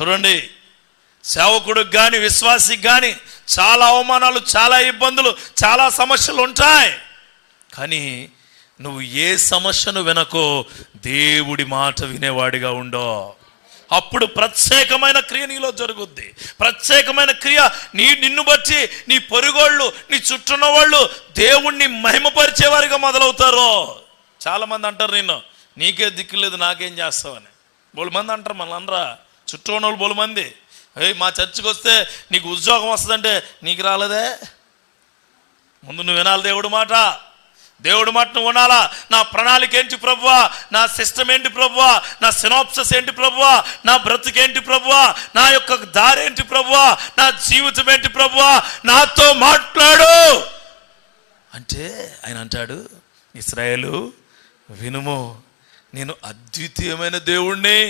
చూడండి, సేవకుడికి కానీ విశ్వాసికి కానీ చాలా అవమానాలు, చాలా ఇబ్బందులు, చాలా సమస్యలు ఉంటాయి. కానీ నువ్వు ఏ సమస్యను వినకో, దేవుడి మాట వినేవాడిగా ఉండో. అప్పుడు ప్రత్యేకమైన క్రియ నీలో జరుగుద్ది. ప్రత్యేకమైన క్రియ నిన్ను బట్టి నీ పొరుగోళ్ళు, నీ చుట్టూన్న వాళ్ళు దేవుణ్ణి మహిమపరిచేవారిగా మొదలవుతారు. చాలామంది అంటారు, నీకే దిక్కు లేదు, నాకేం చేస్తావని. బోలు మంది అంటారు, మన అనరా, చుట్టూ ఉన్న వాళ్ళు బోలు మంది. మా చర్చికి వస్తే నీకు ఉద్యోగం వస్తుందంటే నీకు రాలేదే. ముందు నువ్వు వినాలి దేవుడి మాట. దేవుడి మాట నువ్వు వినాలా. నా ప్రణాళిక ఏంటి ప్రభువా, నా సిస్టమ్ ఏంటి ప్రభువా, నా సినాప్సిస్ ఏంటి ప్రభువా, నా బ్రతుకేంటి ప్రభువా, నా యొక్క దారేంటి ప్రభువా, నా జీవితం ఏంటి ప్రభువా, నాతో మాట్లాడు అంటే ఆయన అంటాడు, ఇశ్రాయేలు వినుము, నేను అద్వితీయమైన దేవుణ్ణి.